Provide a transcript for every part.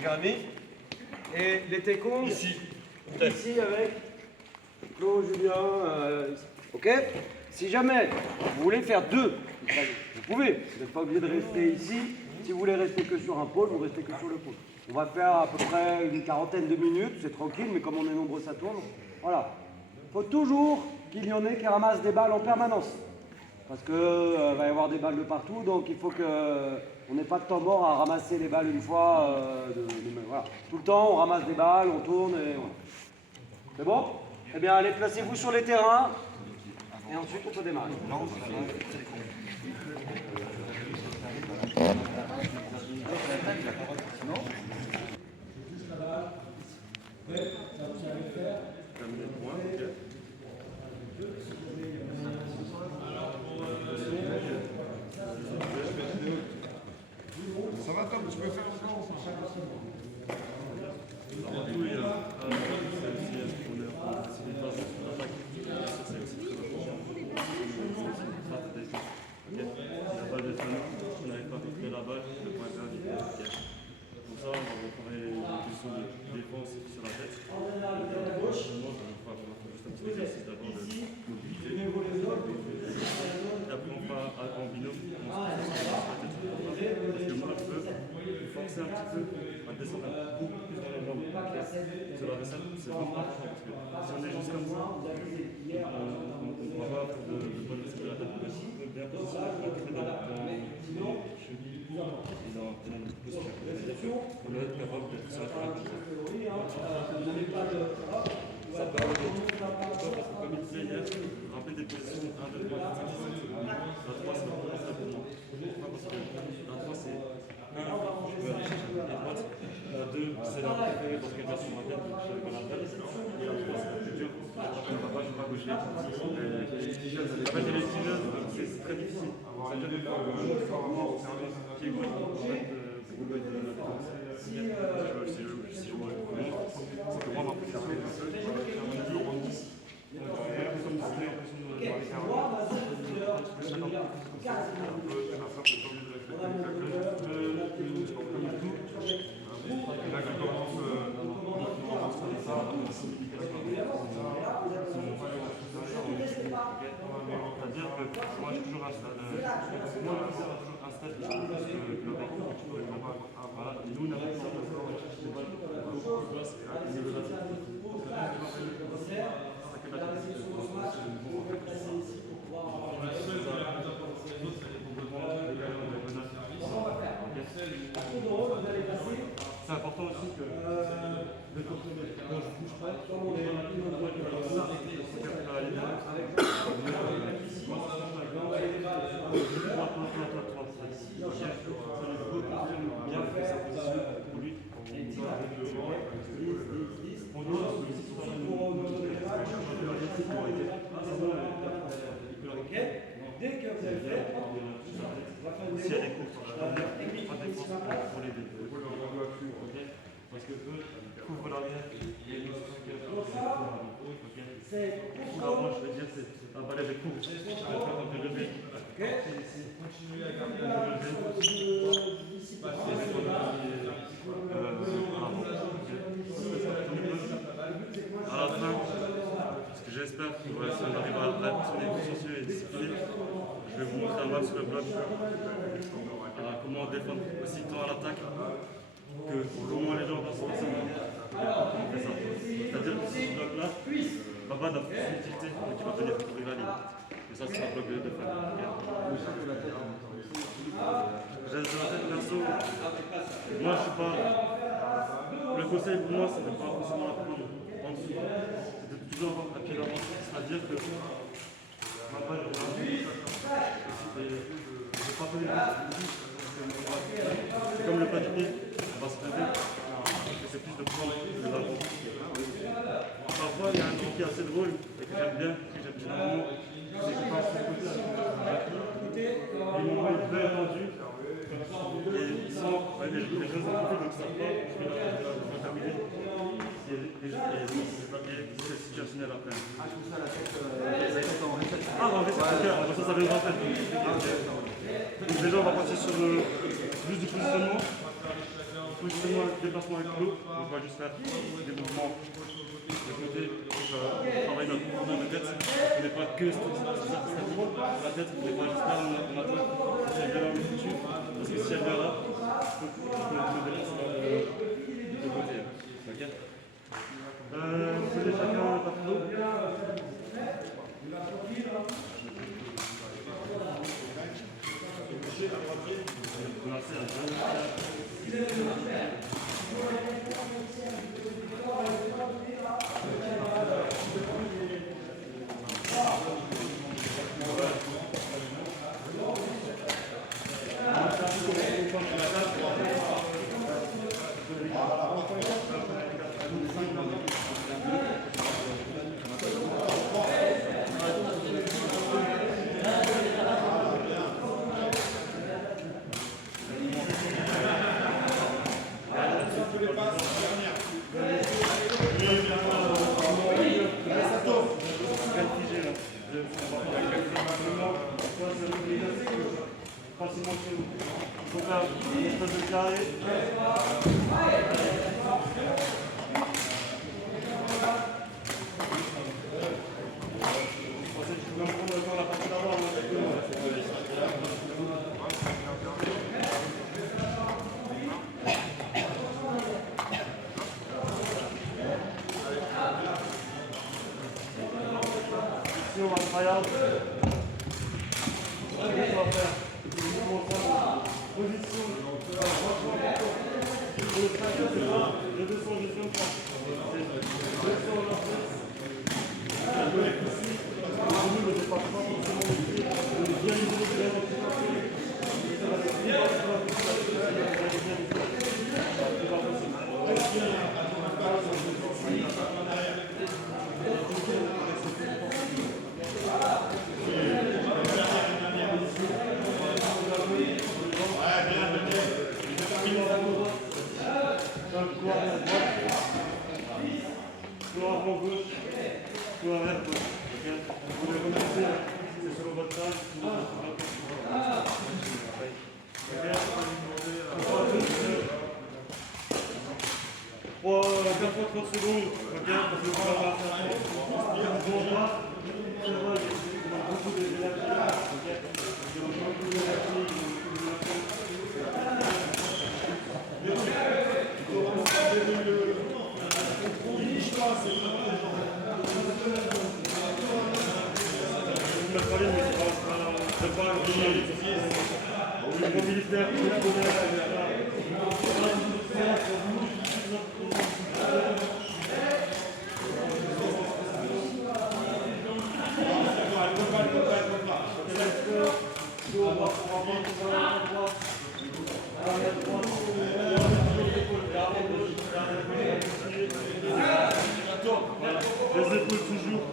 Jérémy. Et les técons, ici avec Flo, Julien, ok. Si jamais vous voulez faire deux, vous pouvez, vous n'êtes pas obligé de rester ici. Si vous voulez rester que sur un pôle, vous restez que sur le pôle. On va faire à peu près une quarantaine de minutes, c'est tranquille, mais comme on est nombreux, ça tourne. Voilà. Il faut toujours qu'il y en ait qui ramassent des balles en permanence. Parce qu'il va y avoir des balles de partout, donc il faut qu'on n'ait pas de temps mort à ramasser les balles une fois. Voilà. Tout le temps, on ramasse des balles, on tourne et voilà. C'est bon? Eh bien, allez, placez-vous sur les terrains. Et ensuite, on peut démarrer. Ça va Tom, tu peux faire le temps? La balle de talon, on n'arrive pas à récupérer la balle, le point perdu. Pour ça, on va préparer une position de défense sur la tête. On va faire juste un petit exercice d'abord de mobilité. Et après, on fera en binôme, on se pose sur la tête. Parce que moi, je peux forcer un petit peu à descendre beaucoup plus dans les jambes. Sur la vaisselle, c'est vraiment important parce que si on est juste comme ça, on ne va pas faire de bonne réussite de la tête. On peut bien positionner pour entrer dans les chevilles et dans notre posture. On doit être capable d'être sur la tête. Ça permet de tout parce que comme il disait hier, rappeler des positions 1, 2, 3, 4, 5, 6, 7. La 3, c'est vraiment très important. Pourquoi? Parce que la 3, c'est 1, je peux aller chercher la droite. La 2, c'est la préférée parce qu'elle va sur ma tête, je vais pas la tête. Et la 3, c'est la plus dure. Je ne vais pas gaucher. En fait, j'ai les tireuses, c'est très difficile. C'est-à-dire que pied gauche, en fait, pour le de la défense. Si je me montre, c'est que moi, ma position est un peu. C'est-à-dire que moi j'ai toujours un stade de voilà, et nous on a pas c'est important aussi que quand je bouge pas, dès que vous avez fait, s'il y a des courses, pas de défense pour les deux. Parce que eux couvrent l'arrière et nous je veux dire, c'est un balai de course. Je vais faire un peu de lever. Continuez à garder la à la fin, ce que j'espère, si on arrive à être consciencieux et discipliné, je vais vous montrer un match sur le bloc. Comment défendre aussi tant à l'attaque que comment les gens vont se passer. C'est-à-dire que ce bloc-là, Baba n'a plus d'utilité, donc il va venir couvrir la ligne. Et ça, c'est un bloc de défense. J'ai de la tête perso. Moi, je suis pas. Le conseil pour moi, c'est de ne pas forcément la prendre en dessous. C'est de toujours avoir un pied d'avance. C'est-à-dire que ma balle est là. Et je ne vais pas faire les choses. C'est comme le pas du pied, on va se lever. C'est plus de prendre de l'avant. Parfois, il y a un truc qui est assez drôle et que j'aime bien, que j'aime généralement, c'est que quand je côté, ils m'ont mis très tendu. Et ils sont, les jeunes ont compris, donc ça va, je vais terminer. Et c'est situationnel après. Ah, je trouve ça la tête en reset. Ah, en reset, ok, ça viendra en fait. Donc déjà, on va passer sur juste du positionnement. positionnement et déplacement avec l'eau. Donc on va juste faire des mouvements de côté pour travailler notre mouvement de tête. On n'est pas que statique. La tête, on n'est pas juste là, on attend si elle vient là, on le tue. Parce que si elle vient là, on peut le déplacer de côté. Ok. Vous faisiez chacun un parcours. Facilement chez nous. Il faut faire une espèce de carré. Je vais prendre encore la partie d'avant. Ici, on va tryhard. On va faire position. Le 5, c'est pas le 200, je ne pas. C'est 200 en place. Ici, le ne dépasse pas forcément le pied. On est bien isolé de la soit avant gauche, soit arrière gauche. Vous voulez remonter, c'est sur votre taille, sur votre pour 4 fois 30 secondes, ok, parce que vous allez avoir c'est vrai, il y a beaucoup d'énergie, ok, il y a beaucoup d'énergie, les épaules toujours.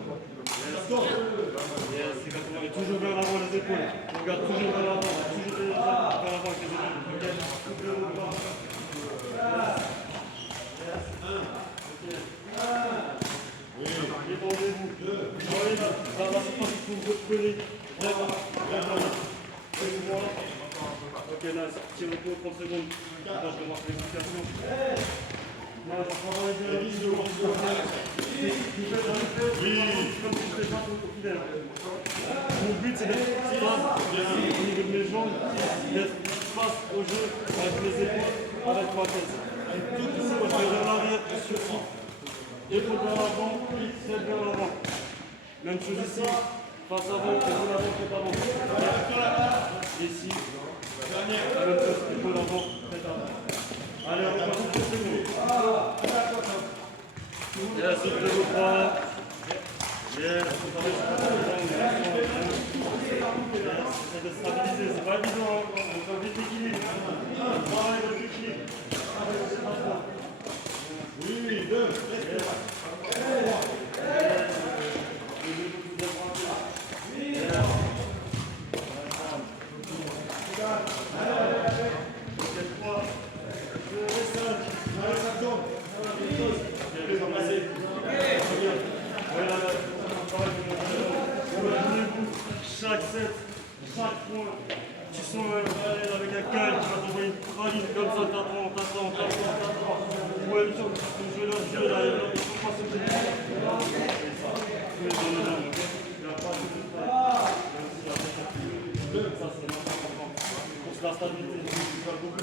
Et toujours vers l'avant les épaules. On regarde toujours vers l'avant. Toujours vers l'avant avec les épaules. Détendez-vous. Là, c'est pas si vous reprenez. Ok, là, tirez le coup 30 secondes. Attends, je vais voir l'explication. Là, on va travailler bien la vision. Comme si je fais pas au fidèle. Mon but, c'est d'être face au niveau de mes jambes, d'être face au jeu avec les épaules, avec ma tête. Ici, moi, je vais vers l'arrière, sur ça. Épaule vers l'avant, tête vers l'avant. Même chose ici, face avant, épaule avant, tête avant. Ici, même chose, épaule avant, tête avant. Allez, on va faire 30 secondes. Yes, soufflez vos bras. Yes, c'est de stabiliser, c'est pas évident, hein. On fait vite l'équilibre. Travaille votre équilibre. Oui, 2, chaque set, chaque point, tu sens avec un cale qui va t'envoyer une praline comme ça. je leur dis, là, ils ne sont pas ce que je dis. C'est ça. Je vais donner la main. Il n'y a pas de détail. Même si après, ça c'est important. Pour la stabilité, il va beaucoup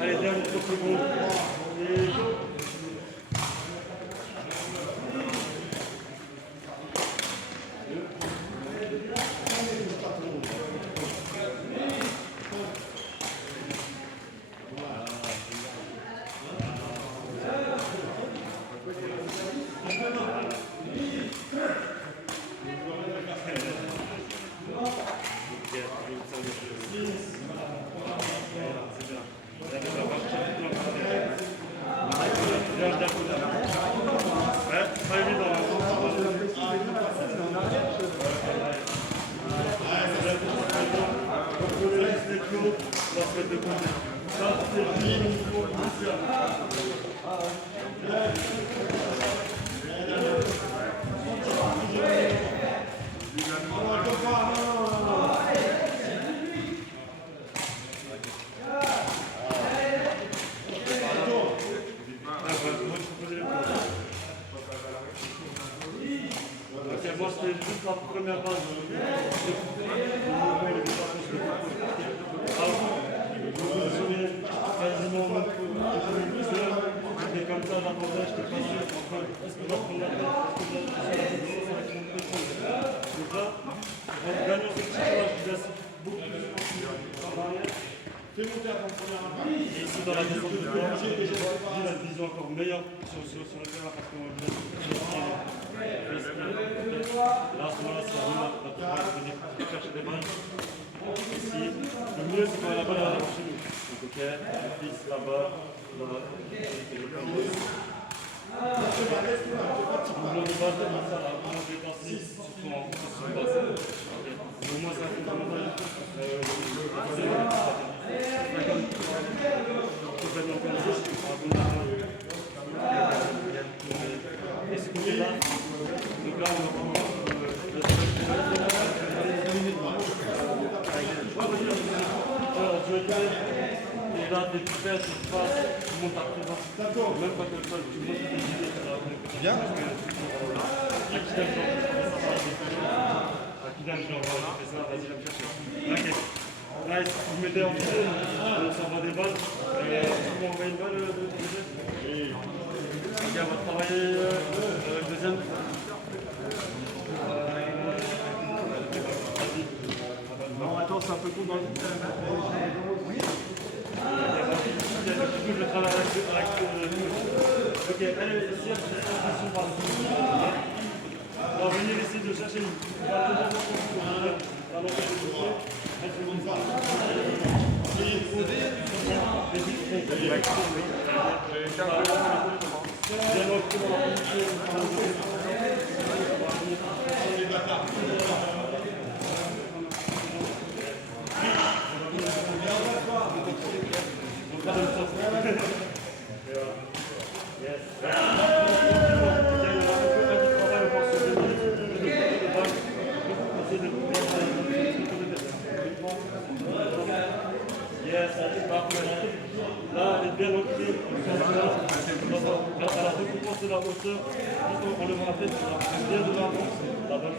allez, dernière seconde. Et go. Moi, c'était juste la première base. Quasiment j'étais comme ça, j'attendais, j'étais pas sûr. Enfin, est-ce que je vais prendre la tête? Donc là, en gagnant ce petit là, je laisse beaucoup plus en arrière. Fais monter à ton première impact. Et ici, dans la descente de droit, j'ai la vision encore meilleure sur le terrain parce qu'on va là, à ce moment-là, c'est vraiment la première de venir chercher des balles. Ici, le mieux, c'est quand la balle arrive chez nous. Donc, ok, on fixe là-bas, là, et le plan de base. Le de base, ça, là, on dépense 6, surtout en base. Au moins, c'est un fondamental. Complètement comme et ce côté-là, donc là, on va prendre et là, dès que tu fais, tu passes, tu montes après ça. Même pas comme ça, tu montes tes idées. Bien. À qui t'aime, je fais ça, vas-y, viens me chercher. Ok. Là, vous mettez en pied, on s'envoie des balles. On envoie une balle de et on va travailler le deuxième. Non, attends, c'est un peu court dans le Je travaille avec ok, allez, ici, je par alors, venez essayer de chercher une balle là, elle est bien ancrée. Elle a récompensé la hauteur. On le voit la tête, bien de l'avant. Là-bas,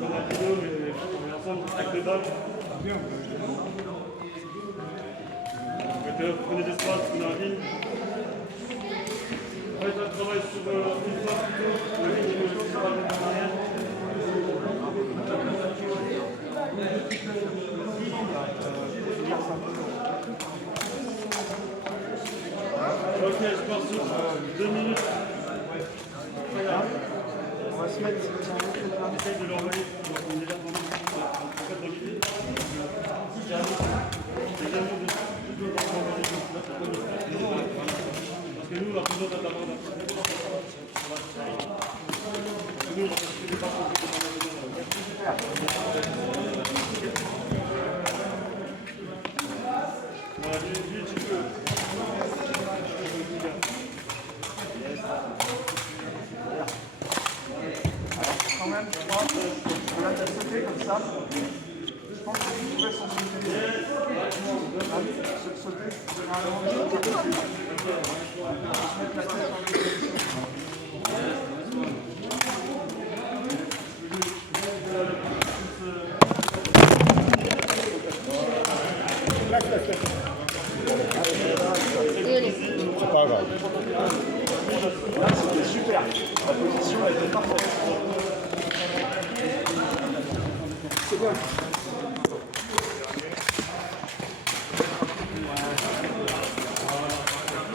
dans la vidéo, on est ensemble avec les balles. Vous prenez l'espace, on arrive. On va être un travail sur une phase plutôt. Le rythme, je ne pas en arrière. Ok, je pars sur 2 minutes. On va se mettre. On essaye de l'envoyer. On est déjà dans l'idée. C'est également de parce que nous, on a toujours d'abord nous, on ne pas voilà, lui, tu peux. même, je crois. Là, tu as sauté comme ça. Je pense que tu pouvais s'en sauter. Sauter, généralement, je peux se mettre la tête en position. C'est pas grave. Là, c'était super. La position était parfaite. C'est bien.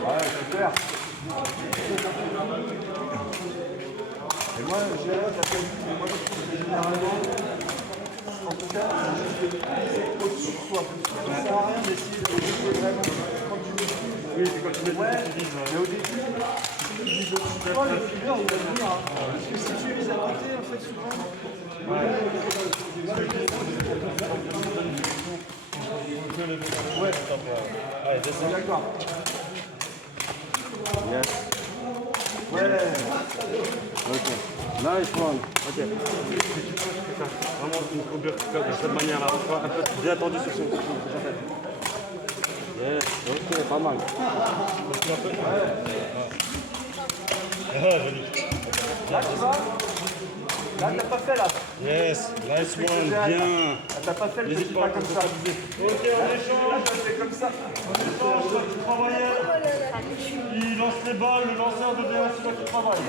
Ouais, super. Et moi, j'ai moi, je trouve que généralement, en tout cas, c'est juste de viser au-dessus de soi. Ça ne sert à rien d'essayer de viser vraiment. Quand tu vises, Oui, c'est quand tu mets ouais, tu vises. mais au début, si tu vises au-dessus de toi, le fileur, il va venir. Hein. Parce que si tu vises à côté, en fait, souvent. Ouais. Allez, descends. D'accord. Yes. Ouais. Ok. Nice one. Ok. Vraiment une courbure de cette manière-là. Un peu bien tendu sur sa tête. Yes. Ok, pas mal. Là, tu vois. Là, t'as pas fait là. Yes, nice one, bien. T'as pas fait le N'hésite petit pas, pas comme ça. Ok, on échange. Là, t'as fait comme ça. Tu travaillais. Il lance les balles, le lanceur devient celui qui travaille.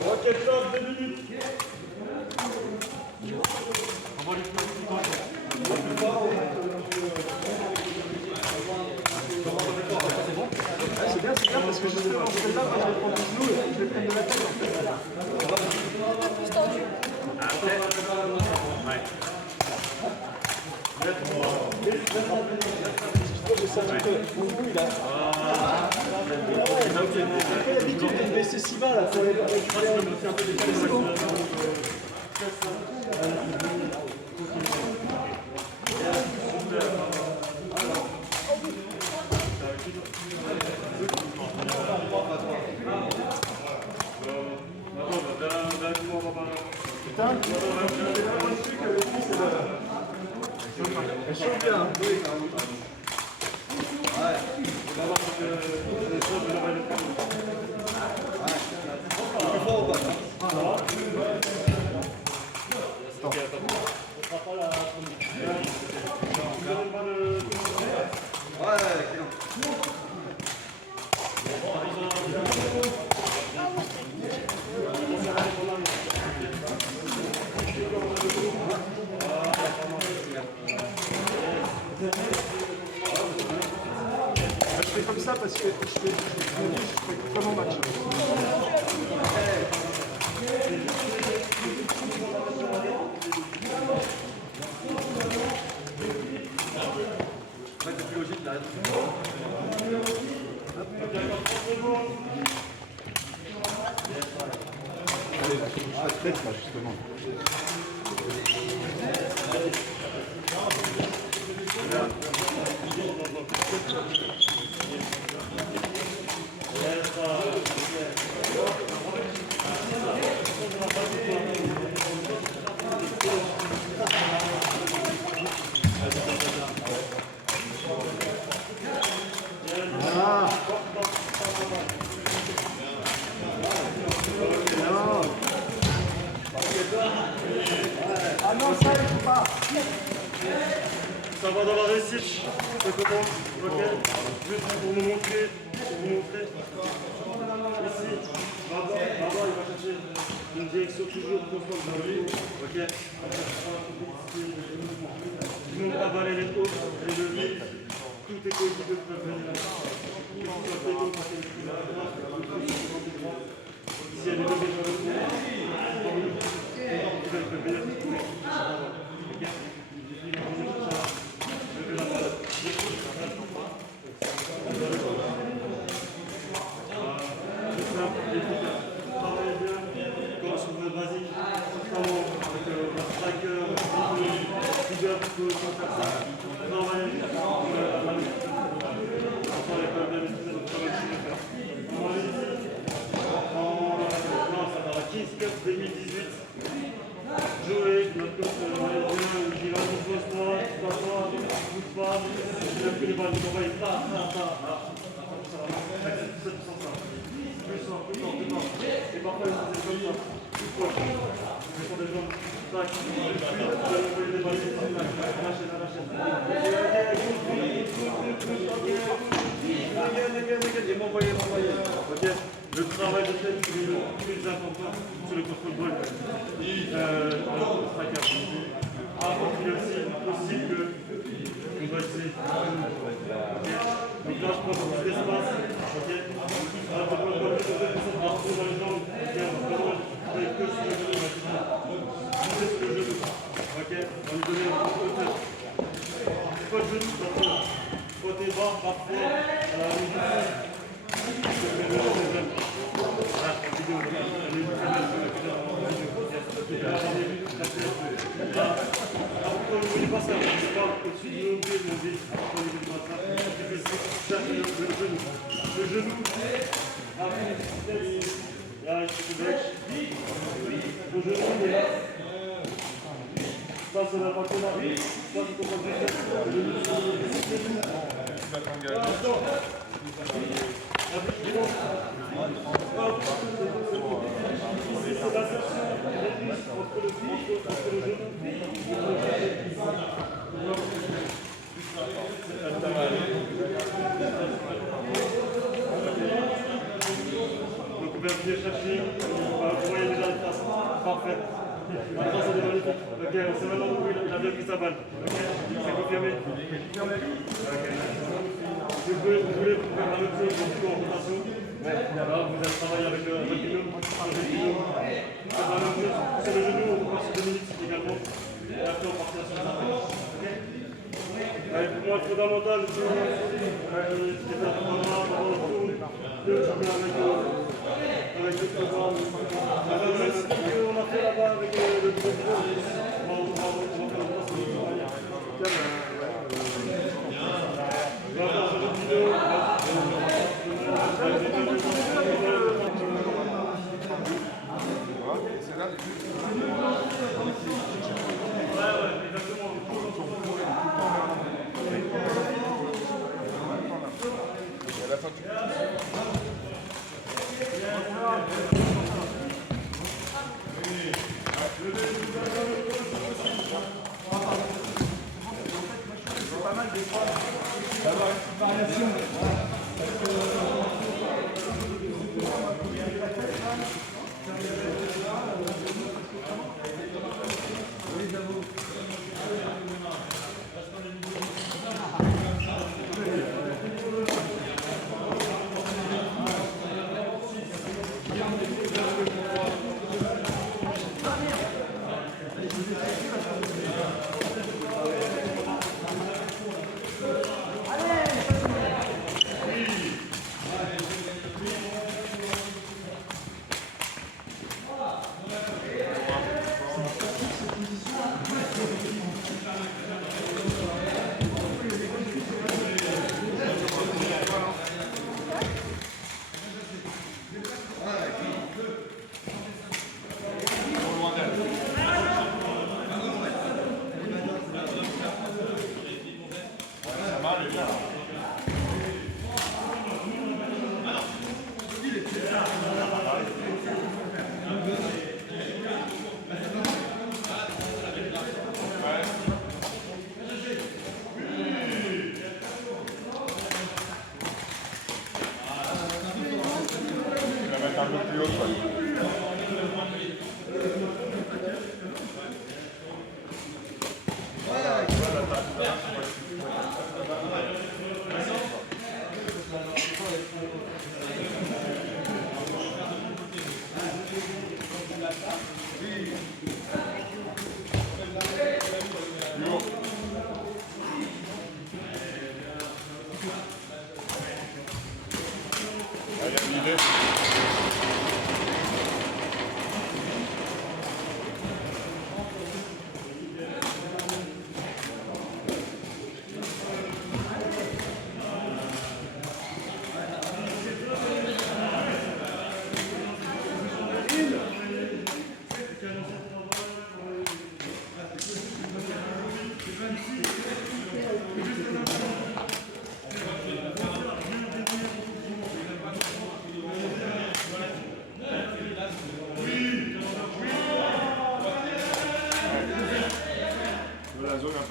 Ok, top, 2 minutes. On va lui faire un petit temps. C'est bien parce que justement, celle-là, quand je les prends du genou, je les prends de la tête en fait. J'ai senti que mon cou, il a. J'ai pas l'habitude de me baisser si bas là pour aller récupérer un peu des c'est bon. Putain, je suis convaincu que le coup c'est là. Elle chante bien, hein. Oui, quand même. Je fais comme ça parce que je fais comment match. Ah, peut-être là, justement. Ah. Ah non, ça, il faut pas. Ça va dans la réussite. C'est comment? Ok. Juste pour vous montrer. Ici, là-bas, il va chercher une direction toujours constante dans lui. Ok. Tout le monde avaler les hauts, les leviers. Tous tes coéquipiers peuvent venir. Ici, il y a des leviers sur le coup. Ils peuvent venir. Ok. Travaillez bien, comme sur le basique, comment avec le striker, le leader, tu peux faire ça. Travaillez bien, après l'école de l'esprit, donc ça va être faire. On va aller ici. Non, ça va 15, 4, 2000. 18. Joey, notre coach, il va nous pose toi, bouge pas, il a pris les balles, il envoie, plus fort. Et parfois, c'est comme ça, plus proche. Je prends des jambes, tac, je vais envoyer des balles, à la chaîne. Et m'envoyer. Ok, le travail de tête est le plus important sur le contre-ball. Avant qu'il est aussi possible qu'on va essayer. Donc là, je prends beaucoup d'espace. Ok, là, je prends pas plus de 2% partout dans les jambes. Ok, vraiment, je travaille que sur le genou maximum. Pousser sur le genou. Ok, on lui donne un peu de hauteur. Pas de genou, attention. Côté bas, parfois, à la limite. Le genou, ça va pas trop là. Ça, tu comprends donc on va venir chercher, vous voyez déjà le trace, parfait. Maintenant c'est magnifique. Ok, c'est maintenant où il a bien pris sa balle. Ok, c'est confirmé. Je voulais vous faire la même chose en rotation. Là, vous allez travailler avec le binôme. C'est la même chose. C'est le genou, on passe 2 minutes également. Et après, on partira sur la tête. Allez, pour moi, c'est fondamental. C'est faire le bras, dans le tour. De jouer avec le programme. Même ce qu'on a fait là-bas avec le président, on va faire le temps sur le travail. On va faire sur une vidéo.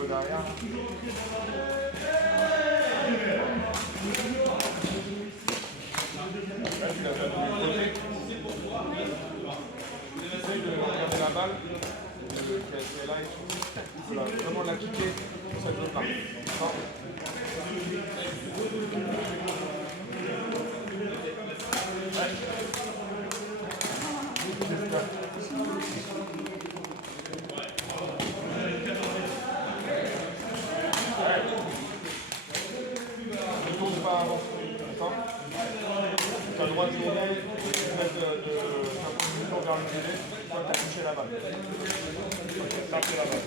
peu derrière. Là, tu l'as déjà donné le côté. Essaye de regarder la balle, qui est là et tout. Tu vas vraiment la kicker sur cette zone-là. D'accord ? Ne tourne pas avant. D'accord ? Tu as le droit de tourner, de mettre ta position vers le filet, soit tu as touché la balle. Taper la balle.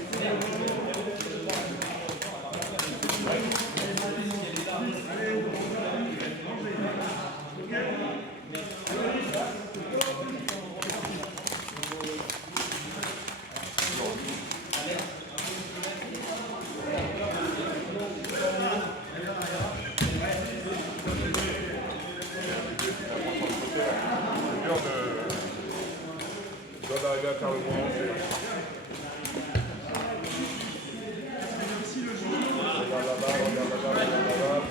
Je dois arriver à faire le bon lancer. Regarde là-bas, regarde là-bas, regarde là-bas.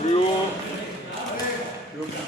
Plus haut. Plus haut, plus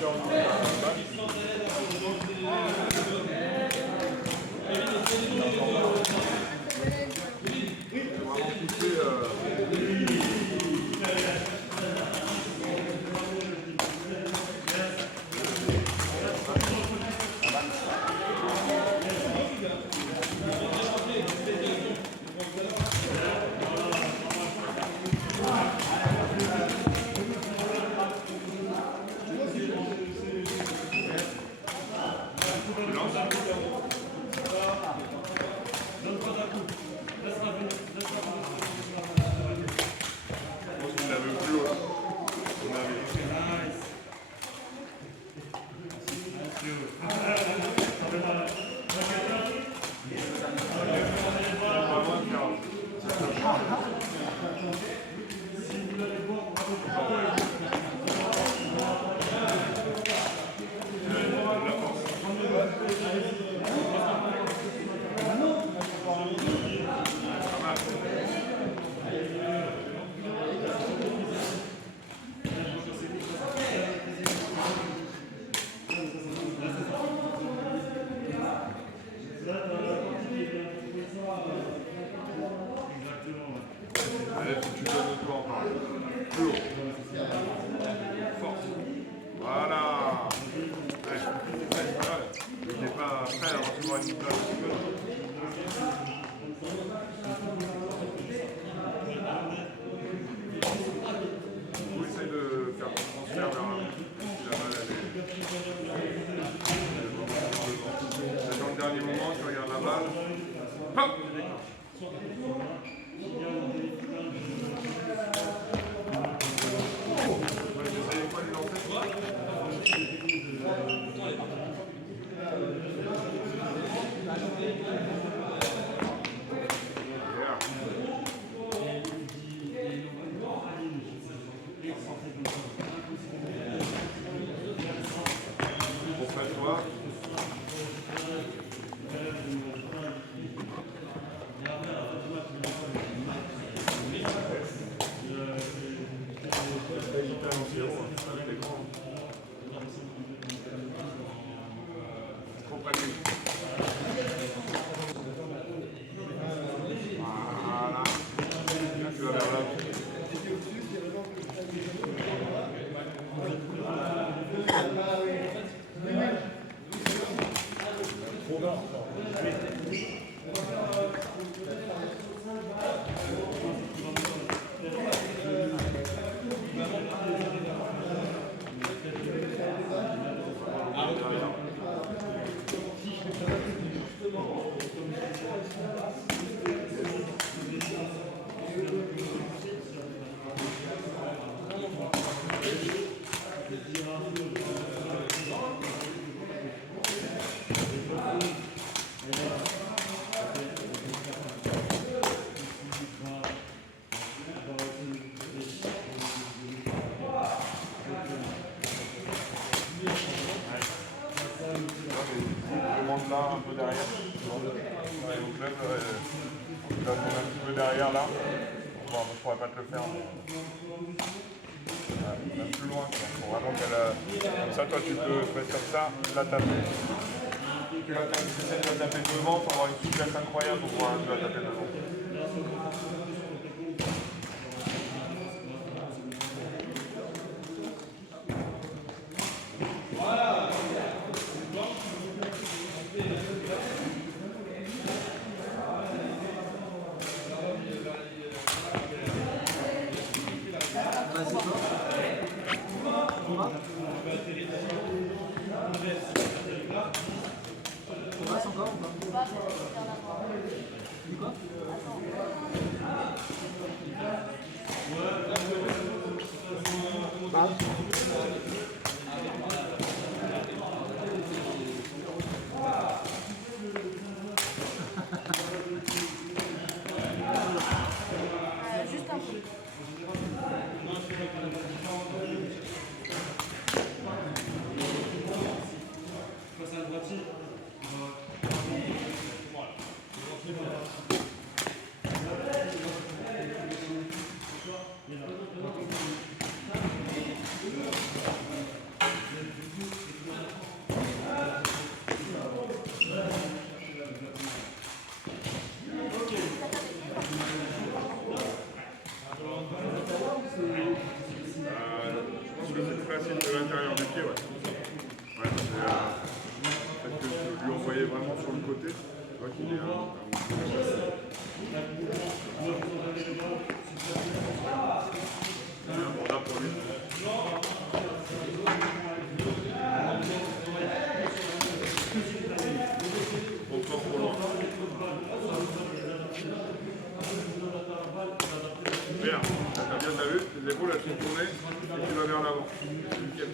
Allez, tu donnes le tour encore. Plus haut. Force. Voilà. Allez, voilà. Il n'est pas prêt à recevoir une place. Vous essayez de faire ton transfert vers la balle. C'est dans le dernier moment, tu regardes la balle. Hop! Refais-toi. on arrive au club, il va tomber un petit peu derrière là. Bon, moi, je pourrais pas te le faire, mais même plus loin. Faut vraiment comme ça, toi, tu peux te mettre comme ça, la taper. Tu essaies de la taper devant pour avoir une souplesse incroyable pour pouvoir la taper devant. Juste un peu. De l'intérieur du pied, ouais. Ouais, c'est peut-être que je lui envoyais vraiment sur le côté. Tu vois qu'il est un mandat pour lui. Encore trop loin. Bien, t'as vu, les épaules elles sont tournées et tu vas vers l'avant. Nickel.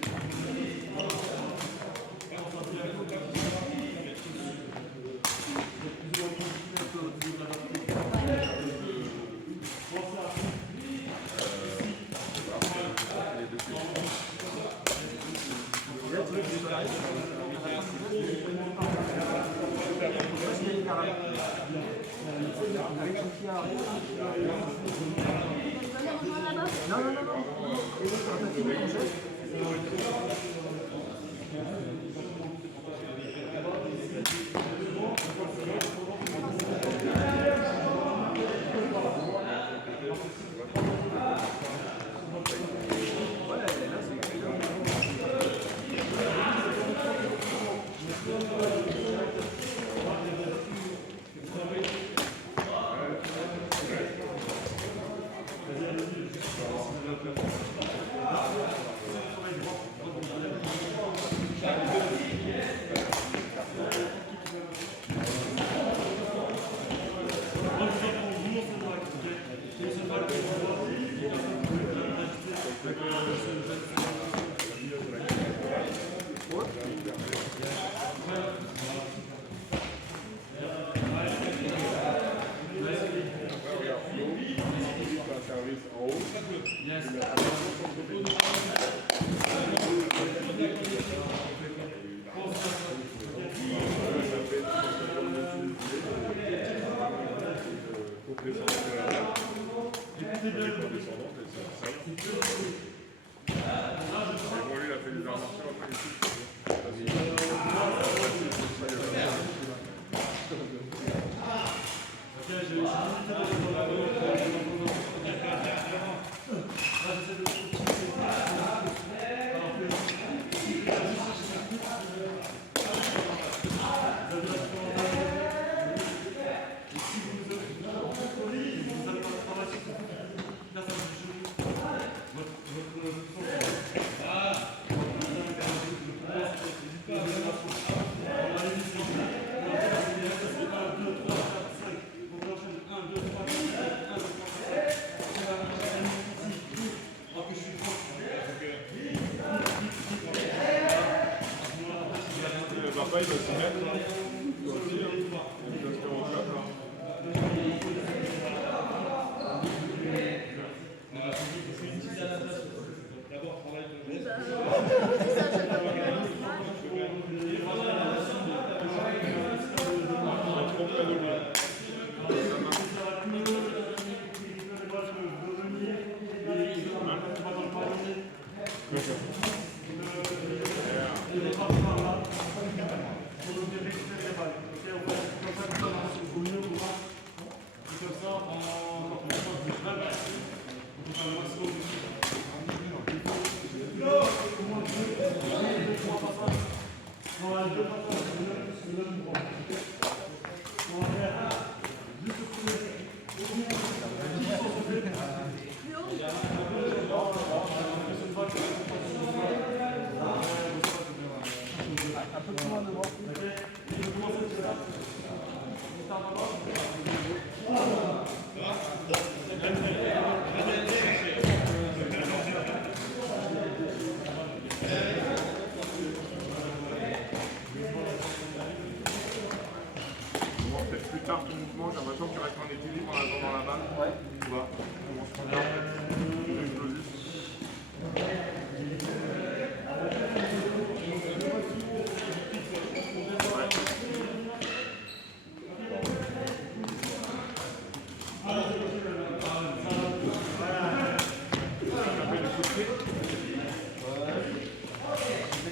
ton mouvement, j'ai l'impression que tu restes en équilibre en attendant la balle. Ouais. Tu vois, tu commences très bien. Explosif.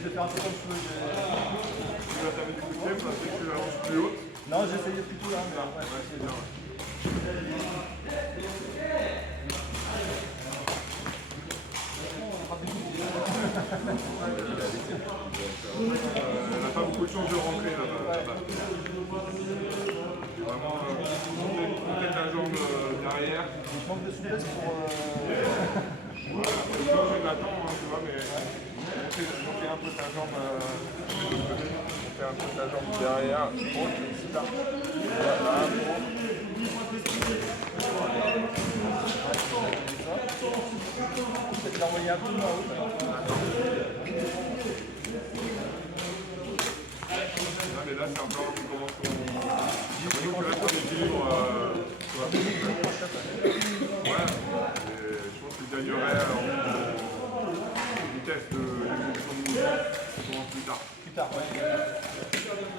Tu vas taper du coup de pied, parce que tu avances plus haut. Non, j'essayais plutôt là. Ouais, c'est bien. Elle n'a pas beaucoup de chance de rentrer là-bas. Vraiment, peut-être la jambe derrière. Je manque de souplesse pour. Voilà, je l'attends, hein, tu vois, mais monter un peu ta jambe, monter un peu ta jambe derrière. Oh, c'est là. Voilà, Peut-être l'envoyer un peu en haut. non, mais là, c'est un peu qui commence ton. Il faut que tu restes en équilibre. Ouais, et je pense que tu gagnerais en vitesse d'exécution de mouvement. Ça commence plus tard. Plus tard, ouais.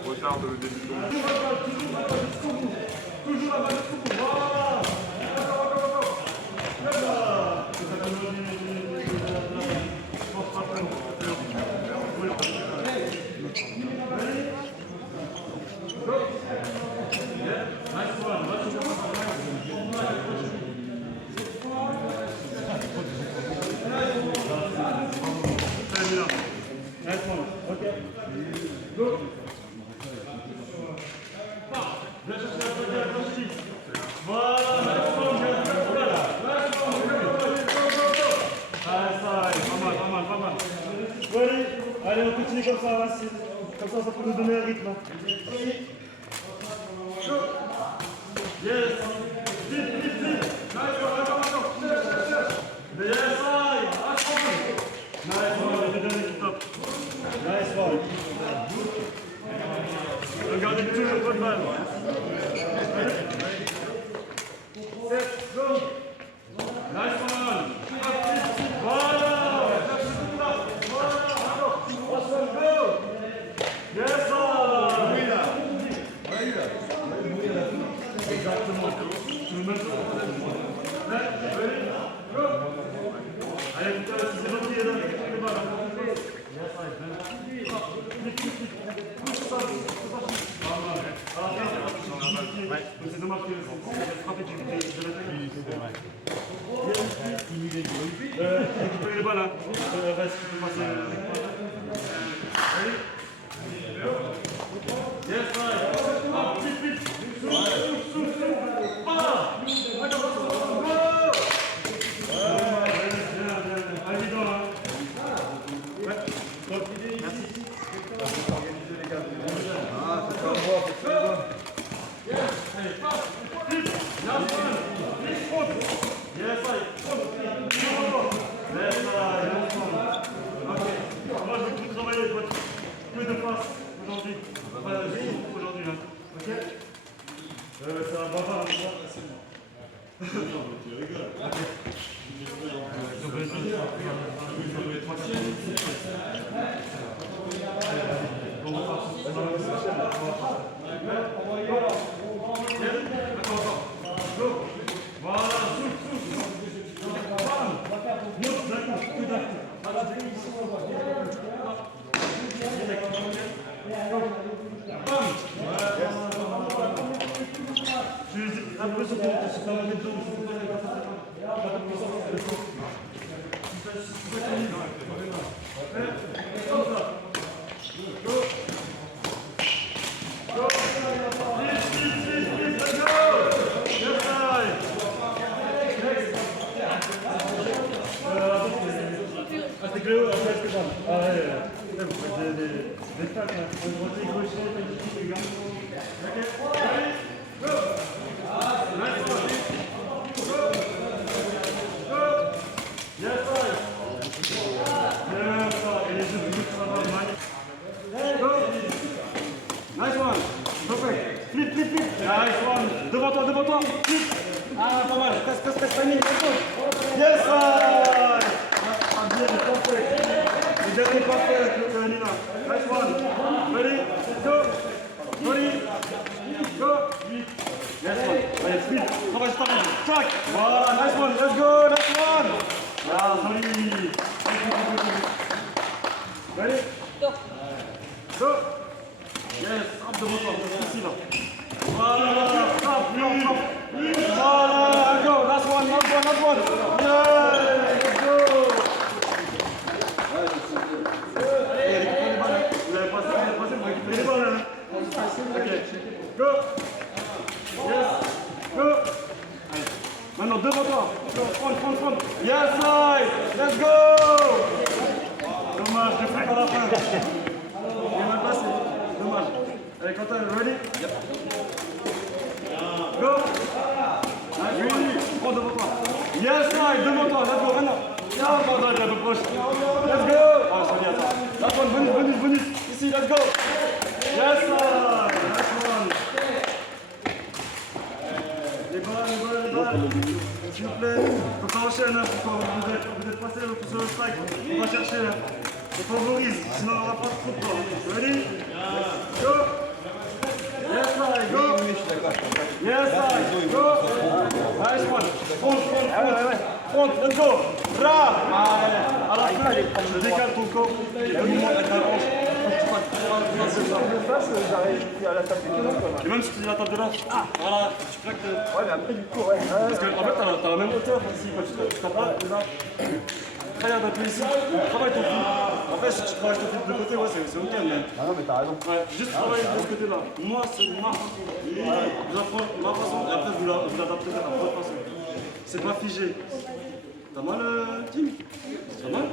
Retarde le début de ton mouvement. Toujours la balle de coupe. Voilà. Allez, on continue comme ça, Racine. Comme ça peut nous donner un rythme. Yes. Vite, vite, vite. Nice one, le dernier qui top. Nice one. Regardez toujours votre balle. Set, go. Nice one. Voilà. Yes, exactement. Tu veux mettre allez, putain, c'est gentil, là, les balles. C'est dommage que c'est frappé du de l'attaque. Récupérez les balles, hein. Reste, tu peux passer. Allez. Yes, right. Ah, vite, vite. Souffle. Ah. Allez, vite, hein. Ouais. Top. Merci. Ah, c'est pas moi, c'est pas moi. Allez, passe. Vite. Last one. Vite, front. Yes, right. Front. Yes, right. Ok. Moi, je vais tout travailler. Peu de passe aujourd'hui. Enfin, aujourd'hui, là. Ok. C'est un bavard, c'est moi. Non, mais tu rigoles. Ok. Voilà, souffle. Monte d'un coup, que d'un coup. Je suis un peu sur ton mettre de Nice one. Perfect. Flip. Nice one. Devant toi, devant toi. Ah, pas mal. Reste, timing. Yes, side. Ah, bien, parfait. Le dernier parfait, Nina. Nice one. Ready, go. Ready, go. Yes, one. Allez, speed. Travaille, travaille. Track. Voilà, nice one. Let's go, next one. Ah, joli. Ready, go. Yes, frappe devant toi. Ici, là. Voilà, frappe, frappe. Voilà, go. Last one. Yeah, let's go. Vous avez passé, vous récupérez les balles. Ok, go. Yes, go. Allez. Maintenant, devant toi. Front. Yes, side. Let's go. Dommage, je fais pas la fin. Il est mal passé. Dommage. Allez, Quentin, ready? Yep. Go. Allez, prends devant toi. Yes, side, devant toi. Let's go, maintenant. Ah, pardon, il est un peu proche. Let's go. Ah, c'est bien ça. Last one, bonus. Ici, let's go. Yes, side. Last one. Les balles. S'il vous plaît. Faut pas enchaîner, hein. Vous êtes passé sur le strike. On va chercher, hein. On favorise, sinon on n'aura pas trop de temps. Ready? Go! Yes, side, go! Yes, side, go! Nice one. Front, let's go! Ra! À la fin, je décale ton corps. Et le mouvement avec la hanche. J'arrive à la table du pied. Et même si tu dis la table de là, voilà, tu plaques. Ouais, mais après, du coup, ouais. Parce qu'en fait, t'as la même hauteur ici, quand tu t'apprends, là. Regarde un peu ici, travaille ton flip. En fait, si tu travailles ton flip de côté, ouais, c'est ok, mais. Ah non, mais t'as raison. Ouais, juste travailler de ce côté-là. Moi, c'est ma façon. J'apprends ma façon et après, vous l'adaptez à votre façon. C'est pas figé. T'as mal, Tim? T'as mal?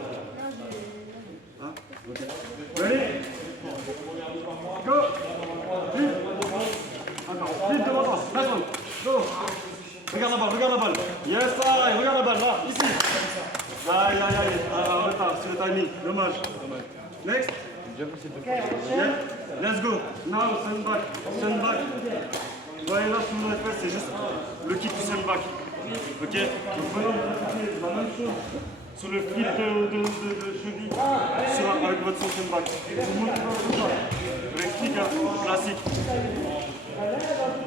Ah, ok. Ready? Go! Flip! Encore, flip devant toi. Nice one. Go! Regarde la balle. Yes, side. Regarde la balle, là, ici. Aïe. En retard, sur le timing. Dommage. Next. Yeah. Let's go. Now, send back. Ouais, là, sur le FS, c'est juste le kick to send back. Ok? Donc, maintenant, c'est la même chose sur le flip de cheville avec votre son send back. Tout le monde peut faire ça. Je l'explique, hein, classique.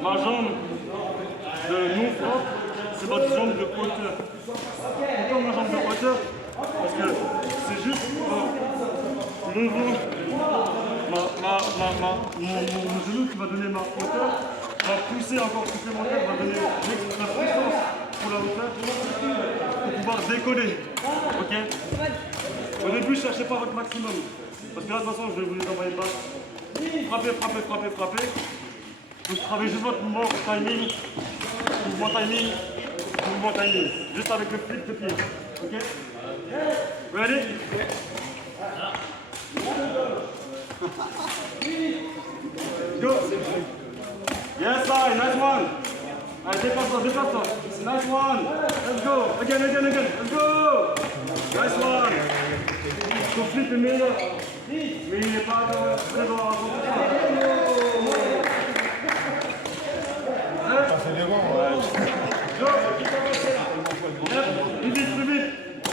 Ma jambe de non-frappe, c'est votre jambe de hauteur. Pourquoi ma jambe de hauteur? Parce que c'est juste mon genou qui va donner ma hauteur, va pousser encore supplémentaire, va donner la puissance pour la hauteur pour pouvoir décoller. Ok? Au début, cherchez pas votre maximum. Parce que là, de toute façon, je vais vous les envoyer basse. Frappez. Vous travaillez juste votre mouvement timing. Juste avec le flip de pied. Ok? Ready? Go! Yes, side, nice one! Allez, déplace-toi. Nice one! Let's go! Again. Let's go! Nice one! Ton flip est meilleur. Mais il n'est pas très dans la Ça fait des bons, ouais. Plus vite.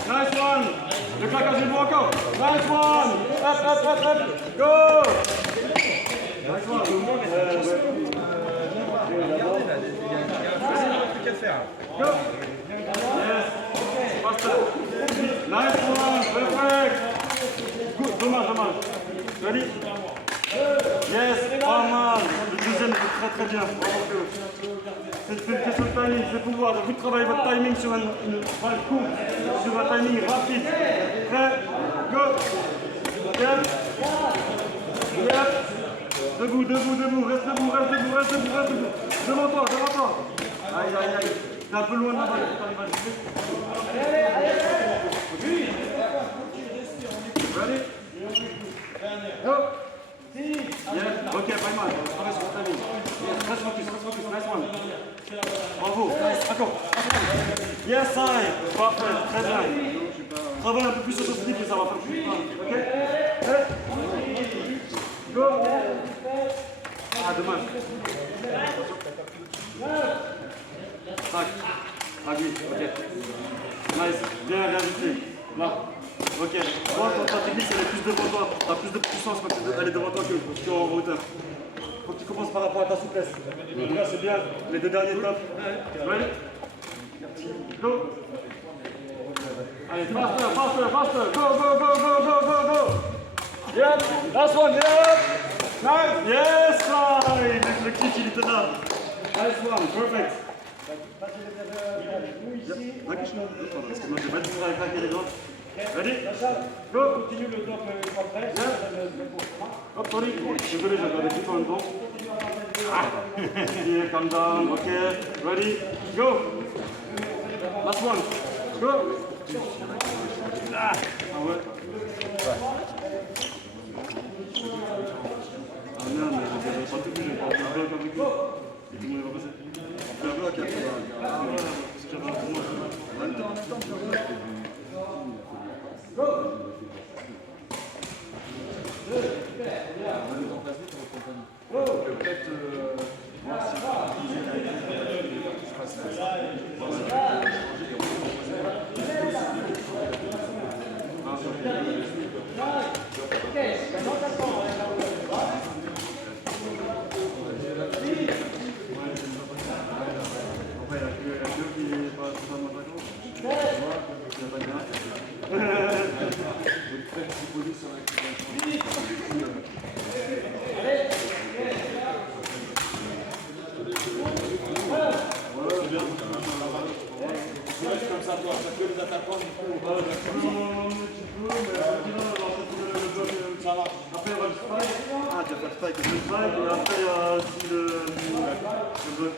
Nice one. Le claquage est bon encore. Nice one. Up. Go. Nice one. Go. Yes. Faster. Nice one. Perfect. Good. Dommage. Ready? Yes. Pas mal. Le deuxième est très bien. C'est une question de timing, c'est pouvoir. Vous travaillez votre timing sur une balle courte, sur un timing rapide. Prêt? Go! Yep. Debout. Reste debout. Devant toi. Aïe. T'es un peu loin de la balle. Ready? Go! Yeah. Ok, pas mal. Travaille sur le timing. Reste focus. Nice one. Bravo. Encore. Yes, side. Parfait. Très bien. Travaille un peu plus sur ce slip et ça va faire plus vite. Ok? Go. Ah, dommage. 5. Ah oui, ok. Nice. Bien réajusté. Là. Ok. Toi, ta technique, elle est plus devant toi. Tu as plus de puissance quand elle est devant toi que en hauteur. Faut que tu commences par rapport à ta souplesse. Donc là, c'est bien. Les deux derniers top. Ready? Go. Allez, faster, faster, faster. Go, go, go, go, go, go, go. Yep. Last one, yep. Nice. Yes, right. Le kick, il était là. Nice one, perfect. Parce que moi, j'ai pas du tout à claquer les doigts. Ready? Go. Continue le top près. Hop, sorry. Désolé, j'ai regardé tout en même temps. Here, calm down. Ok. Ready? Go. Last one. Go. Ah ouais. Ah merde, mais j'avais pas tout vu, j'ai pas bloc avec lui. Et tout le monde va passer. On fait un bloc après. Ah ouais, parce que j'avais un peu moins. En même temps, Go. Peut-être voir si Après, il y aura le spike. Ah, tu vas faire spike, le spike, et après, il y a aussi le bloc.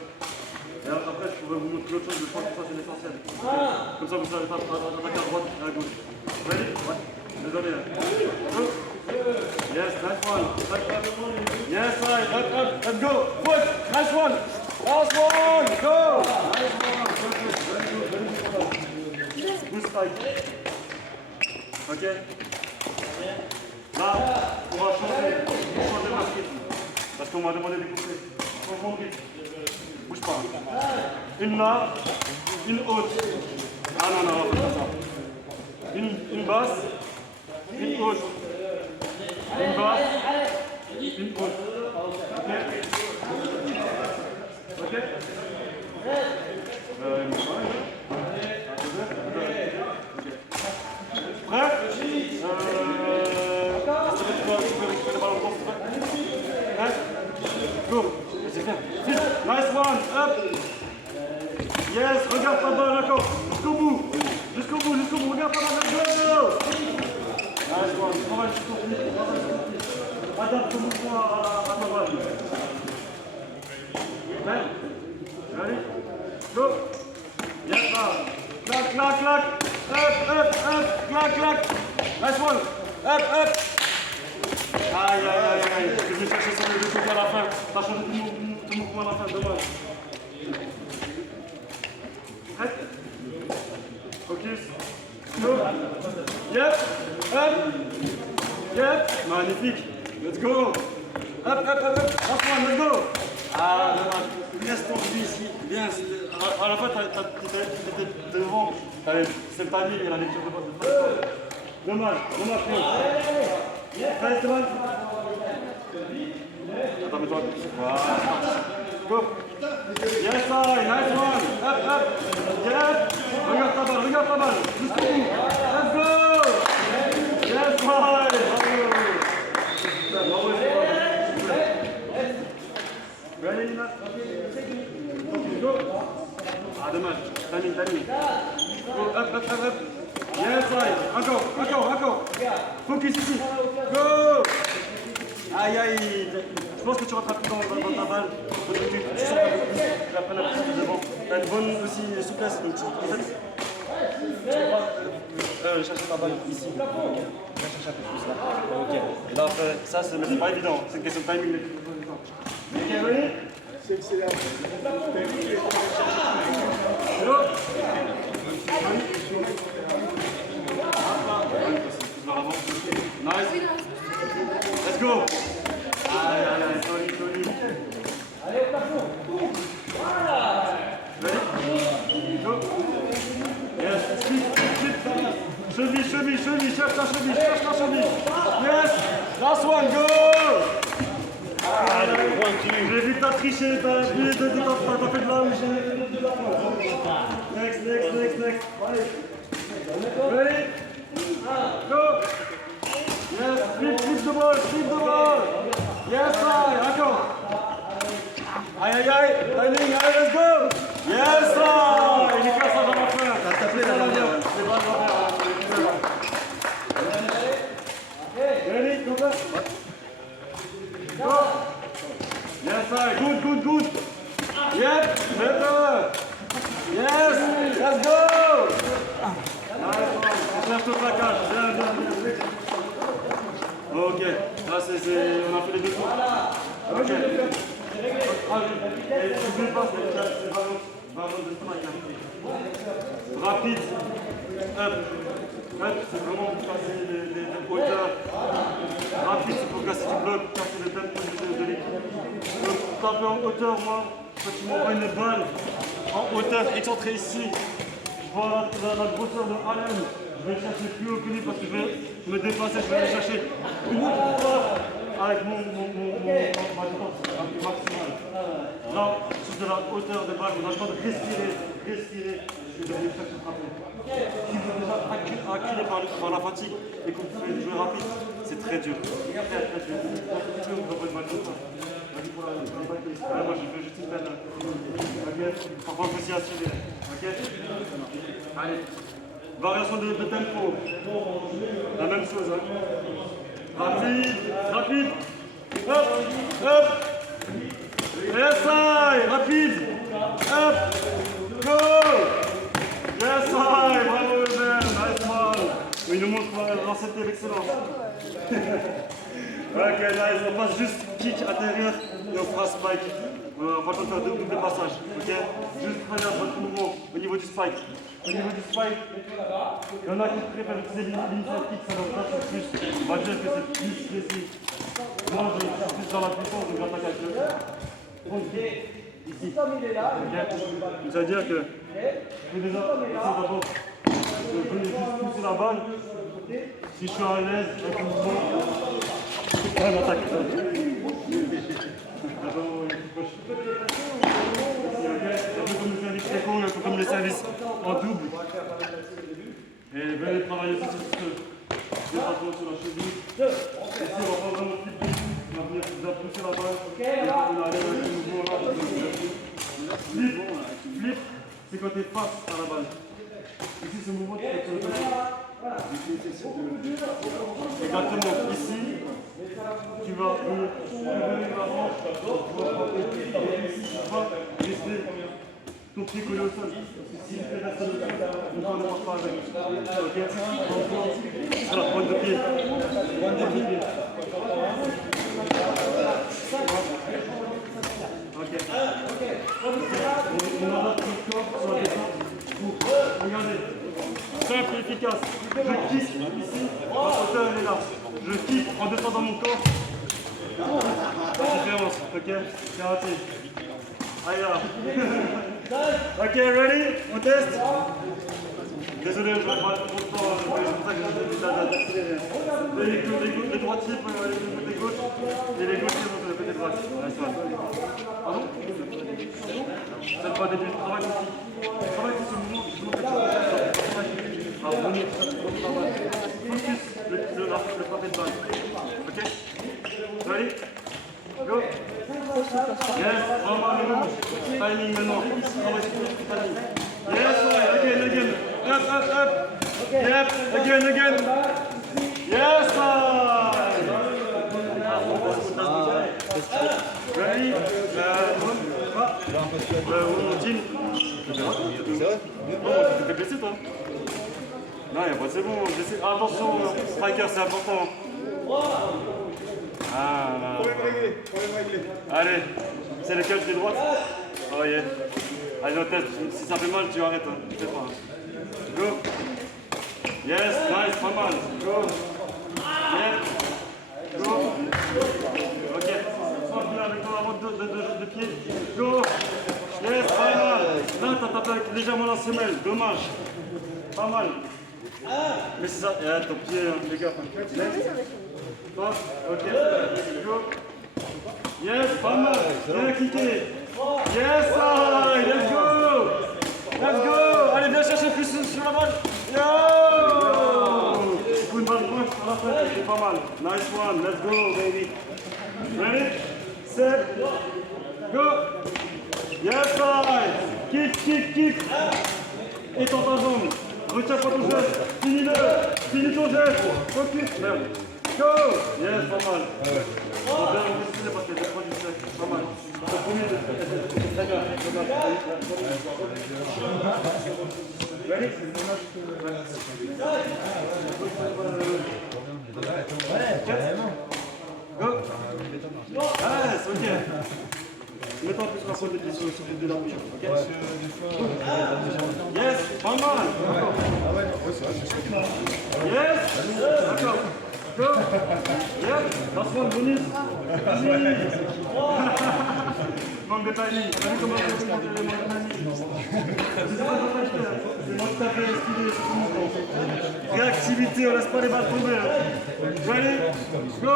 Et après, je pourrais vous montrer l'autre chose, je pense que ça, c'est l'essentiel. Comme ça, vous savez pas attaquer à droite et à gauche. Ready? Ouais. Désolé. Go. Yes, nice one. Yes, right. Up, up. Let's go. Foot. Nice one. Last one. Go. Nice one. Good spike. Ok. Là, on va changer de rythme. Parce qu'on m'a demandé d'écouter. Changement de rythme. Bouge pas. Une là, une haute. Ah non, non, on va faire ça. Une basse, une haute. Une basse, une haute. Ok? Ok? Prêt? Go. C'est bien. Nice one. Up. Yes. Regarde ta balle encore. Jusqu'au bout. Jusqu'au bout. Jusqu'au bout. Regarde ta balle. Go. Nice one. Travaille jusqu'au bout. Adapte ton mouvement à ta balle. Ready? Ready? Go. Yes, là. Clac, clac, clac. Up, up, up. Clac, clac. Nice one. Up, up. Aïe, aïe, aïe, aïe. Je vais chercher sur les deux côtés à la fin. T'as changé tout mouvement à la fin, dommage. Prête? Focus. Go. Yep. Up. Yep. Magnifique. Let's go. Up, up, up, up. Last one, let's go. Ah, dommage. Reste en vue ici. Bien. À la fin, t'étais devant. C'est le timing et la lecture de base. Dommage. Dommage. Reste devant. Attends, mets-toi. Voilà. Go. Yes, I. Nice one. Up, up. Yes. Regarde ta balle. Regarde ta balle. Jusqu'au bout. Let's go. Yes, I. Bravo. Ready, Nina? Go. Ah, dommage. Timing, timing. Go. Up, up, up, up. Yes, right. Encore, encore, encore. Focus ici. Go. Aïe, aïe. Je pense que tu rattrapes dans ta balle. Tu sens un peu plus. Tu la prennes un peu plus devant. Tu as une bonne aussi souplesse. Donc tu vas chercher ta balle ici. Tu vas chercher un peu plus là. Ok. Et là, après, ça, c'est pas évident. C'est une question de timing. Ok, ready? c'est la... Hello. Nice. Let's go. Allez, allez, Tony, Tony. Allez, au plafond. Voilà. Ready? Go. Yes, keep. Cheville, cherche ta cheville. Yes, last one, go! J'ai vu que t'as triché, t'as fait de là où j'ai... Next. Ready? Go! Yes, flip the ball. Yes, encore. Aïe, timing, allez, let's go! Yes, il est classe, ça va faire. T'as tapé la dernière. C'est pas grave. Ready, go back. Go! Yes, good. Yep, better. Yes, let's go! Nice one. On cherche le placage. Bien. Ok, là on a fait les deux tours. Ok. N'oublie pas, c'est vraiment de strike. Rapide. Up, c'est vraiment pour casser les hauteurs. Rapide, c'est pour casser du bloc, casser le tempo de l'équipe. Donc, taper en hauteur, moi, quand tu m'envoies une balle en hauteur, excentrée ici, je vois la grosseur de Allen. Je vais chercher plus haut que lui parce que je vais me dépasser, je vais aller chercher une autre fois avec ma distance maximale. Là, sur de la hauteur de balle, on a le temps de respirer et de venir chercher frapper. Si vous êtes déjà acculé par la fatigue et que vous faites jouer rapide, c'est très dur. Très dur. Vous avez une balle comme ça. Moi, je veux juste une peine. Parfois, je me suis assuré. Allez. Variation de tempo. La même chose. Rapide. Hop. Yes, rapide. Hop. Go. Yes, bravo le Ben. Nice one. Il nous montre l'ancienneté l'excellence. Ok, nice. On passe juste kick intérieur et on fera spike. On va faire deux doubles passages. Ok. Juste faire votre mouvement au niveau du spike. Au niveau du spike, il y en a qui préfèrent utiliser l'initial kick, ça leur tape plus. On va dire que c'est plus précis. Moi, je suis plus dans la puissance, donc j'attaque avec le ici. Okay. Ça veut dire que je vais déjà d'abord juste pousser la balle. Si je suis à l'aise avec le mouvement, c'est quand même attaque. Un peu comme les services en double. Et venez travailler aussi sur ce déplacement sur la cheville. Ici, on va pas vraiment flipper. On va venir pousser la balle. Et on va aller avec ce mouvement-là. Flip, c'est quand tu es face à la balle. Ici, ce mouvement, tu fais sur le côté. Exactement. Ici, tu vas venir la hanche. Tu vas frapper. Ici, tu vas rester ton pied collé au sol. Si tu restes sur le sol, on ne marche pas avec. Ok. Alors, pointe de pied. Ok. On adapte le corps sur la descente pour, regardez, simple et efficace. Je kick ici, la hauteur elle est là. Je kick en descendant mon corps. La différence, ok. C'est raté. Allez là. Ok, ready? On teste? Désolé, je vais pas trop de temps, c'est pour ça que j'ai d'accélérer. Les droitiers peuvent aller du côté gauche et les gauchers vont sur le côté droit. Pardon? C'est pas début, travaille ici. Travaille sur ce mouvement, je m'en fais pas. Venir, focus le frappé de balle. Ok? Ready? Go! Yes, vraiment, timing maintenant. Travaille sur le timing. Yes, again. Up. Yep, again. Yes, ready? Jean. C'est vrai? Non, tu t'es blessé, toi? Non, y'a pas de c'est bon. Attention, striker, c'est important. Ah, Problème réglé. allez, c'est lequel pied droite? Oh yeah. Allez, on teste. Si ça fait mal, tu arrêtes. Hein. Je sais pas. Go. Yes, nice, pas mal. Go. Yes. Go. Ok. Sois bien avec ton avant de pied. Go. Yes, pas mal. Là, t'as tapé avec légèrement la semelle. Dommage. Pas mal. Mais c'est ça. Et ton pied, hein, les gars. Passe. Ok. Go. Yes, pas mal. Bien cliqué. Yes, let's go. Let's go. Allez, viens chercher plus sur la balle. Yo. Une balle proche sur la tête, c'est pas mal. Nice one. Let's go, baby. Ready? Set. Go. Yes, side. Kick. Et tente ta jambe. Retiens pas ton geste. Finis-le. Finis ton geste. Focus. Merde. Go. Yes, pas mal. On va bien respirer parce qu'il y a des points du sec. Pas mal. Le premier de très bien. Ready? Go. Yes, ok. Mets-toi plus la faute de pied sur le souffle de la bouche. Ok? Yes, pas mal. Yes. D'accord. Go. Yes. Last one, bonus. Manque de timing. T'as vu comment je fais quand il y a manque de timing? C'est moi qui t'ai fait esquiver ce mouvement. Réactivité, on laisse pas les balles tomber. Ready? Go.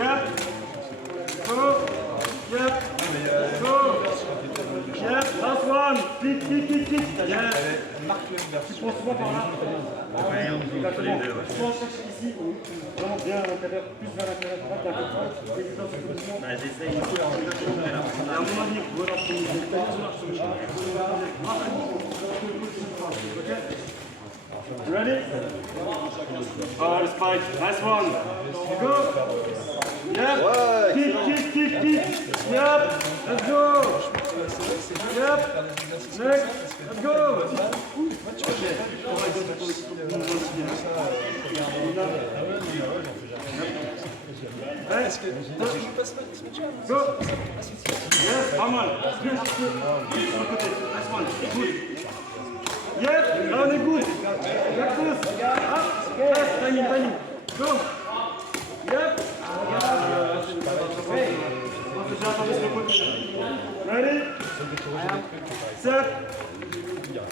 Yep. Go. Yep. Go. Yep. Last one. Kick. Yes. Tu prends souvent par là. Exactement. Tu prends chercher ici. Vraiment bien à l'intérieur. Plus vers l'intérieur droite. T'as peu de temps. J'essaye ici. À mon avis, voilà. Ok? Ready? Oh, the spike. Nice one. Go. Yep. Kick. Yep. Let's go. Yep. Next. Let's go. Go. Yes, pas mal. Sur le côté. Nice one. Good. Yep. Là, on est good. Cactus. Yes, timing. Go. Yep. J'ai attendu sur le côté. Ready? Set.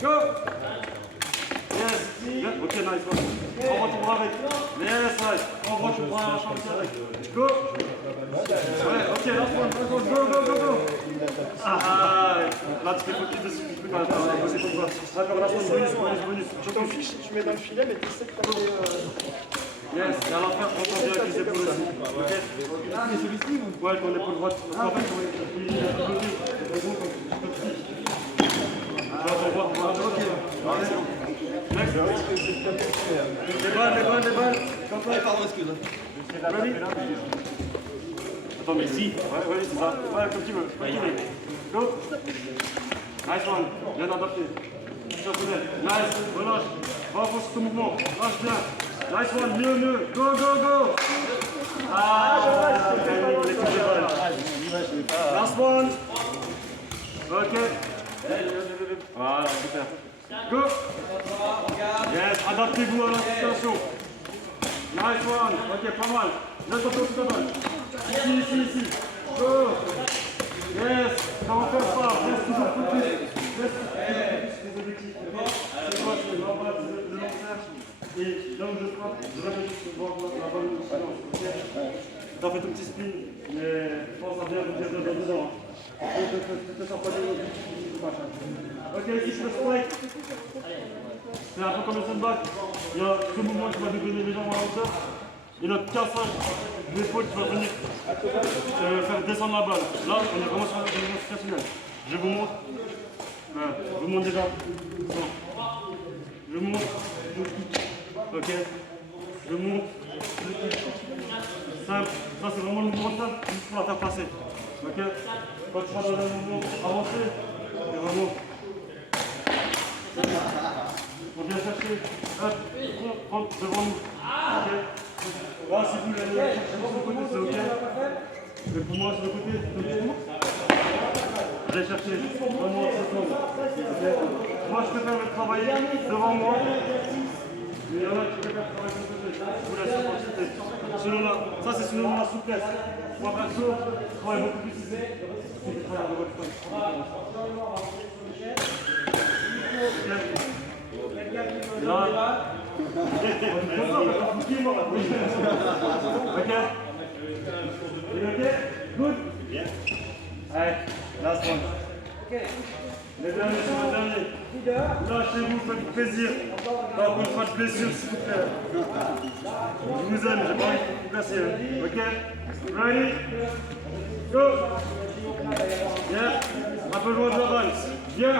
Go. Yes. Ok, nice one. Envoie ton bras avec. Yes, right. Envoie ton bras à la chambre avec. Go. Ouais, ok, last one. Go. Là, tu fais focus dessus. Tu peux quand même bosser ton bras. D'accord, last one, bonus. Tu t'en fiches, tu mets dans le filet, mais tu sais que t'as fait... Yes, et à l'enfer, on prend bien avec les épaules aussi. Ok? Ah, mais celui-ci ou? Ouais, ton épaule droite. Parce qu'en fait, il est bloqué. Next. Les balles. Pardon, excuse. Ready? Attends, mais si. Ouais, c'est ça. Ouais, comme tu veux. Go. Nice one. Bien adapté. Nice. Relâche. Renforce ce mouvement. Lâche bien. Nice one, mieux. Go. L'équipe de balle. Last one. Ok. Voilà, super. Go. Yes, adaptez-vous à la situation. Nice one. Ok, pas mal. Laisse-toi tout la balle. Ici. Go. Yes, ça en fait pas. Reste toujours focus. Reste les objectifs. C'est quoi, c'est normal, le long terme. Et là où je frappe, je répète juste voir la balle de silence. T'as fait ton petit spin, mais pense à bien vous dire dedans. Fais ça pas de machin. Ok, ici je le spike. C'est un peu comme le sandbag. Il y a ce mouvement qui va nous donner les jambes à la hauteur. Et notre cassage d'épaule qui va venir faire descendre la balle. Là, on est vraiment sur un mouvement situationnel. Je vous montre déjà. Je montre. Ok. Je monte. Simple. Ça c'est vraiment le mouvement simple juste pour la faire passer. Ok. Quand tu vas dans un mouvement avancé, c'est vraiment. On vient chercher. Hop. Prendre devant nous. Ok. Là si vous voulez aller chercher sur le côté, c'est ok. Mais pour moi sur le côté, c'est tout. J'ai cherché vraiment ce tour. Moi je préfère le travailler devant moi. Mais il y en a qui préfèrent travailler de côté. Je vous laisse l'opportunité. Ça c'est selon la souplesse. Moi perso, je travaille beaucoup plus ici. C'est le travail de votre femme. Ok. Good. Allez, last one. Les derniers sont les derniers. Lâchez-vous, faites plaisir. Pas pour pas de blessure, s'il vous plaît. Je vous aime, j'ai pas envie de vous casser. Ok? Ready? Go! Yeah. Un peu loin de la balle. Bien.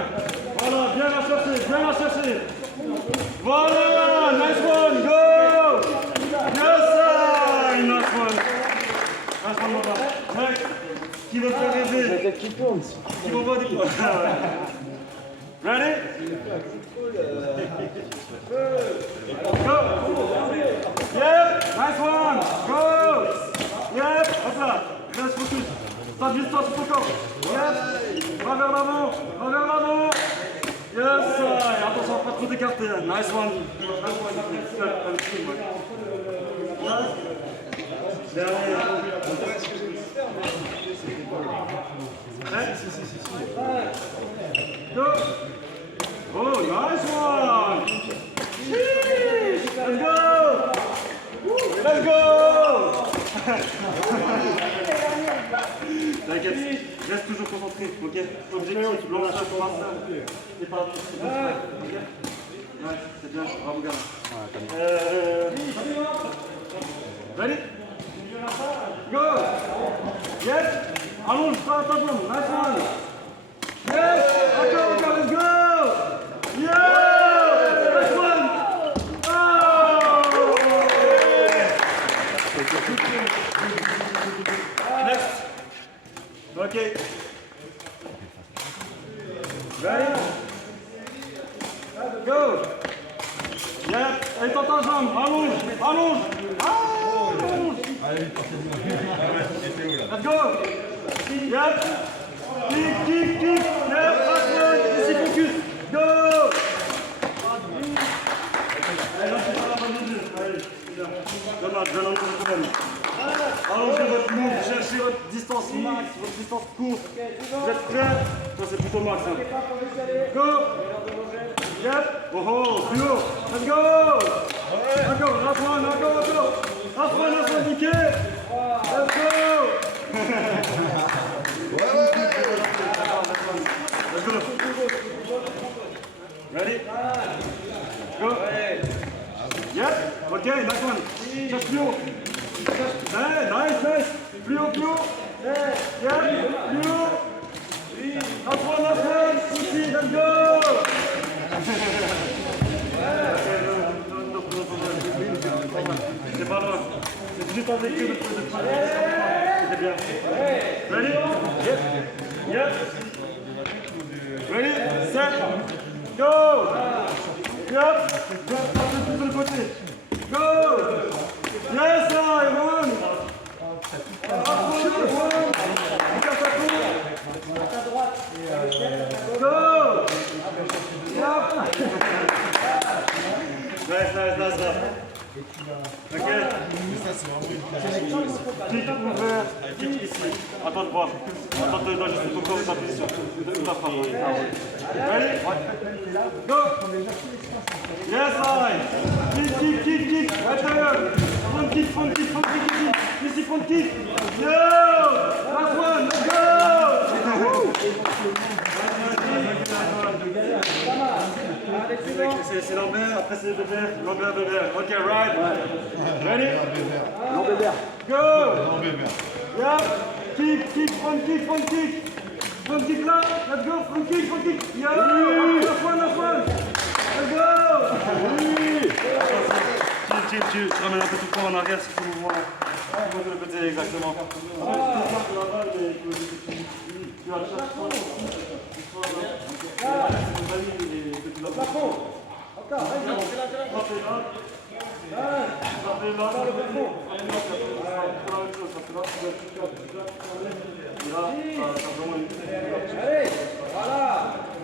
Voilà, bien la chercher, bien la chercher. Voilà, nice one, go! Yes, sir! Nice one. Nice one, mon gars. Mec, qui veut faire rêver? La tête qui tourne. Qui m'envoie des points. Ready? Go! Yep, nice one! Go! Yep, hop là, reste focus. Stop distance sur ton corps. Yep, va vers l'avant, va vers l'avant. Yes, attention, pas trop d'écarter. Nice one. Derrière. Go! Oh, nice one! Let's go! Let's go! T'inquiète, reste toujours concentré, ok? Objectif, blanchage pour Marcel. Et pas ok? Ouais, c'est bien, bravo gamin. Ready? Go! Yes! Allons, pas ta bombe, nice one! Yes! Encore, let's go! Yeah! Nice one! Oh! Next. Okay. Ready? Go! Yeah! Et tente ta jambe, allonge, allonge! Allonge! Let's go! Yep! Kick, kick, kick! Yep! Last one! Ici, focus! Go! Allez, là, c'est pas la bonne idée. Allez, bien. Dommage, je vais l'enlever quand même. Allongez votre move, cherchez votre distance max, votre distance courte. Vous êtes prêts? Ça, c'est plutôt max. Hein. Go! Yep! Oh oh, plus haut! Let's go! Encore, last one, encore. Last one, nickel! Let's go! Let's go. Ready? Go. Yep. Okay, next one. Just plus haut. Hey, nice. Plus haut. Yep, plus haut. Last one. Ici, let's go. C'est pas loin. C'est juste en vécu de c'était bien. Ready? Yep. Ready? Set. Go! Yep. De l'autre côté. Go! Yes, I won! Go! Yep. Nice. Ok. Kick ouvert, kick ici. Attends de voir. Attends de voir juste ton corps s'appuie sur toute la frappe. Ready? Go! Yes, I! Kick! Intérieur! Front kick! Ici, front kick! Yo! Last one! Let's go! C'est Lambert, après c'est Bébert. Lambert. Ok, right? Ready? Lambert. Go! Yep! Kick, front kick! Front kick là! Let's go! Front kick! Yo! Last one! Let's go! Chill, tu ramènes un peu tout le temps en arrière sur ce mouvement-là. De le côté, exactement. Tu as chaque fois. Allez, voilà.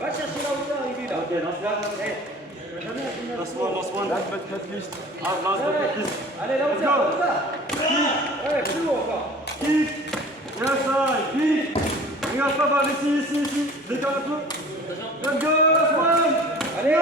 Va chercher la hauteur, Iggy, là. Last one. Last list. Allez, la hauteur. Ouais, plus haut encore. Kick. Yes, kick. Regarde pas mal, ici. Décale un peu. Let's go, last one. Allez.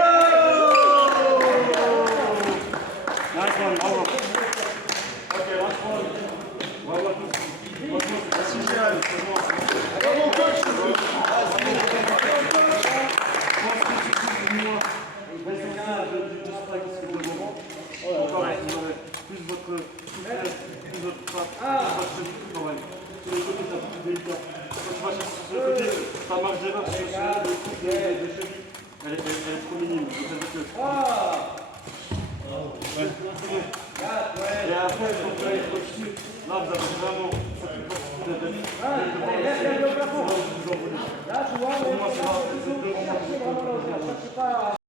elle est trop minime. Donc, ça veut dire que... Et après, quand vous allez au-dessus, là, vous avez vraiment... Là, tu vois,